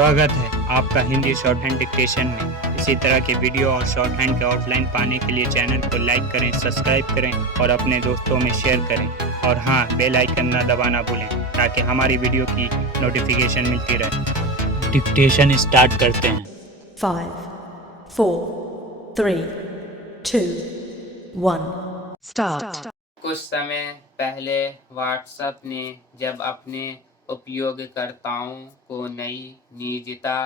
स्वागत है आपका हिंदी शॉर्ट हैंड डिक्टेशन में। इसी तरह के वीडियो और शॉर्ट हैंड के आउटलाइन पाने के लिए चैनल को लाइक करें, सब्सक्राइब करें और अपने दोस्तों में शेयर करें। और हाँ, बेल आइकन न दबाना भूलें ताकि हमारी वीडियो की नोटिफिकेशन मिलती रहे। डिक्टेशन स्टार्ट करते हैं। 5, 4, 3, 2, 1 Start. कुछ समय पहले व्हाट्सएप ने जब अपने उपयोगकर्ताओं को नई निजता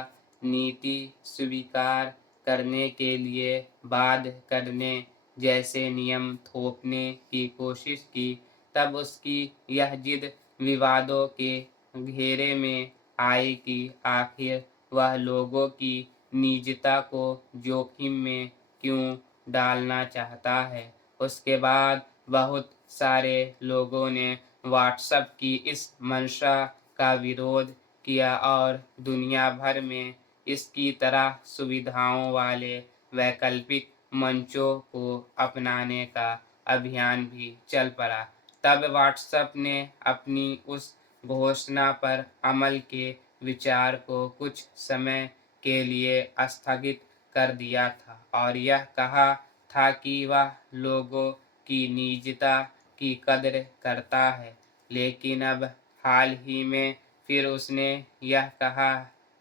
नीति स्वीकार करने के लिए बाध्य करने जैसे नियम थोपने की कोशिश की, तब उसकी यह जिद विवादों के घेरे में आई कि आखिर वह लोगों की निजता को जोखिम में क्यों डालना चाहता है। उसके बाद बहुत सारे लोगों ने व्हाट्सएप की इस मंशा का विरोध किया और दुनिया भर में इसकी तरह सुविधाओं वाले वैकल्पिक मंचों को अपनाने का अभियान भी चल पड़ा। तब व्हाट्सएप ने अपनी उस घोषणा पर अमल के विचार को कुछ समय के लिए स्थगित कर दिया था और यह कहा था कि वह लोगों की निजता की कद्र करता है। लेकिन अब हाल ही में फिर उसने यह कहा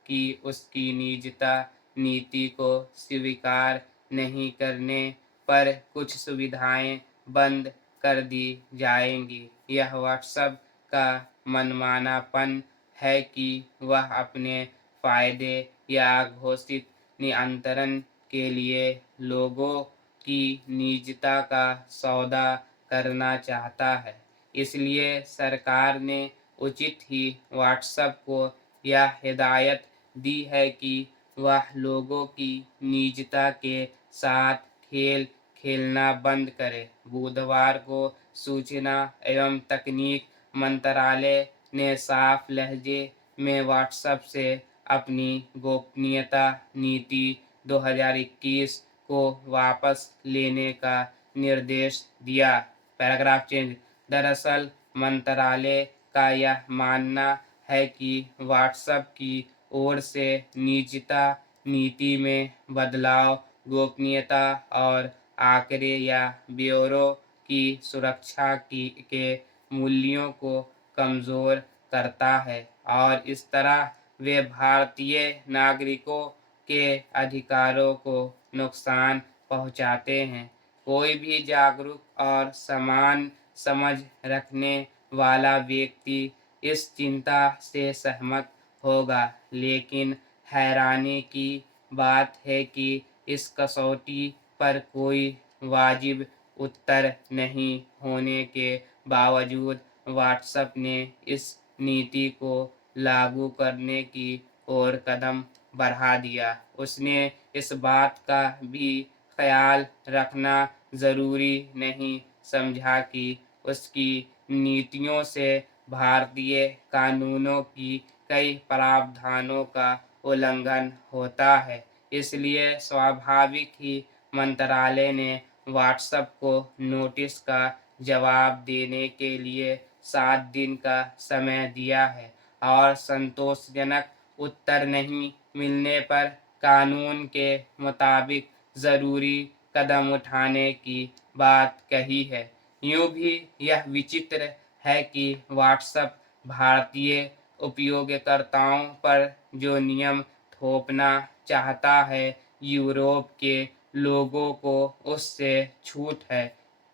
कि उसकी निजता नीति को स्वीकार नहीं करने पर कुछ सुविधाएं बंद कर दी जाएंगी। यह व्हाट्सएप का मनमानापन है कि वह अपने फायदे या घोषित नियंत्रण के लिए लोगों की निजता का सौदा करना चाहता है। इसलिए सरकार ने उचित ही व्हाट्सएप को यह हिदायत दी है कि वह लोगों की निजता के साथ खेल खेलना बंद करे। बुधवार को सूचना एवं तकनीक मंत्रालय ने साफ लहजे में व्हाट्सएप से अपनी गोपनीयता नीति 2021 को वापस लेने का निर्देश दिया। Paragraph change. दरअसल मंत्रालय का यह मानना है कि व्हाट्सएप की ओर से निजता नीति में बदलाव गोपनीयता और आंकड़े या ब्यूरो की सुरक्षा के मूल्यों को कमज़ोर करता है और इस तरह वे भारतीय नागरिकों के अधिकारों को नुकसान पहुंचाते हैं। कोई भी जागरूक और समान समझ रखने वाला व्यक्ति इस चिंता से सहमत होगा, लेकिन हैरानी की बात है कि इस कसौटी पर कोई वाजिब उत्तर नहीं होने के बावजूद व्हाट्सएप ने इस नीति को लागू करने की ओर कदम बढ़ा दिया। उसने इस बात का भी ख्याल रखना ज़रूरी नहीं समझा कि उसकी नीतियों से भारतीय कानूनों की कई प्रावधानों का उल्लंघन होता है। इसलिए स्वाभाविक ही मंत्रालय ने व्हाट्सएप को नोटिस का जवाब देने के लिए 7 दिन का समय दिया है और संतोषजनक उत्तर नहीं मिलने पर कानून के मुताबिक ज़रूरी कदम उठाने की बात कही है। यूँ भी यह विचित्र है कि व्हाट्सएप भारतीय उपयोगकर्ताओं पर जो नियम थोपना चाहता है, यूरोप के लोगों को उससे छूट है।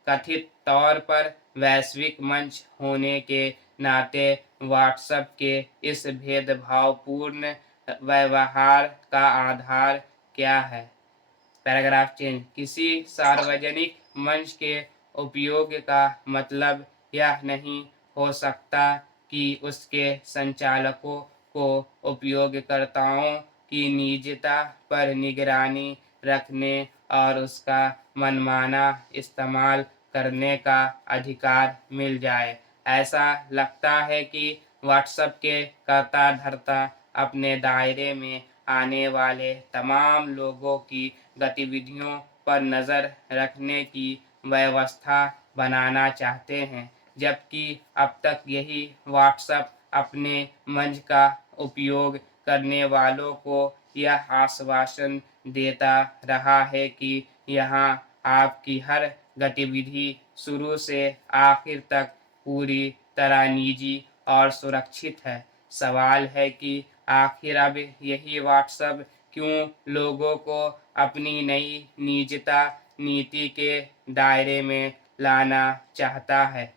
कथित तौर पर वैश्विक मंच होने के नाते व्हाट्सएप के इस भेदभावपूर्ण व्यवहार का आधार क्या है? Paragraph change. किसी सार्वजनिक मंच के उपयोग का मतलब यह नहीं हो सकता कि उसके संचालकों को उपयोगकर्ताओं की निजता पर निगरानी रखने और उसका मनमाना इस्तेमाल करने का अधिकार मिल जाए। ऐसा लगता है कि व्हाट्सएप के कर्ता धर्ता अपने दायरे में आने वाले तमाम लोगों की गतिविधियों पर नज़र रखने की व्यवस्था बनाना चाहते हैं, जबकि अब तक यही व्हाट्सएप अपने मंच का उपयोग करने वालों को यह आश्वासन देता रहा है कि यहाँ आपकी हर गतिविधि शुरू से आखिर तक पूरी तरह निजी और सुरक्षित है। सवाल है कि आखिर अब यही व्हाट्सएप क्यों लोगों को अपनी नई निजता नीति के दायरे में लाना चाहता है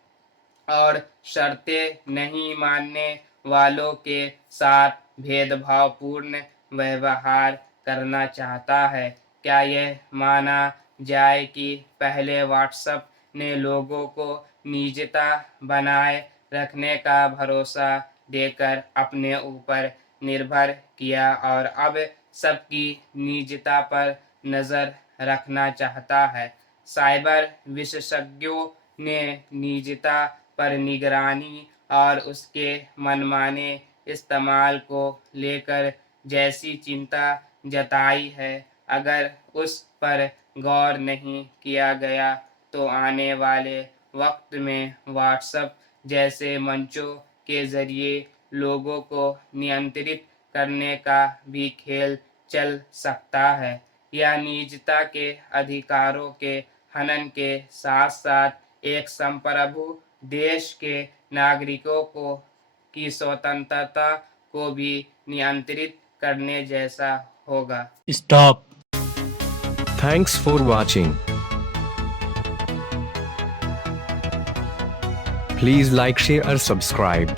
और शर्तें नहीं मानने वालों के साथ भेदभावपूर्ण व्यवहार करना चाहता है। क्या यह माना जाए कि पहले व्हाट्सएप ने लोगों को निजता बनाए रखने का भरोसा देकर अपने ऊपर निर्भर किया और अब सबकी निजता पर नज़र रखना चाहता है। साइबर विशेषज्ञों ने निजता पर निगरानी और उसके मनमाने इस्तेमाल को लेकर जैसी चिंता जताई है, अगर उस पर गौर नहीं किया गया तो आने वाले वक्त में व्हाट्सएप जैसे मंचों के जरिए लोगों को नियंत्रित करने का भी खेल चल सकता है। यह निजता के अधिकारों के हनन के साथ साथ एक संप्रभु देश के नागरिकों को की स्वतंत्रता को भी नियंत्रित करने जैसा होगा। Stop. Thanks for watching. Please like, share or subscribe.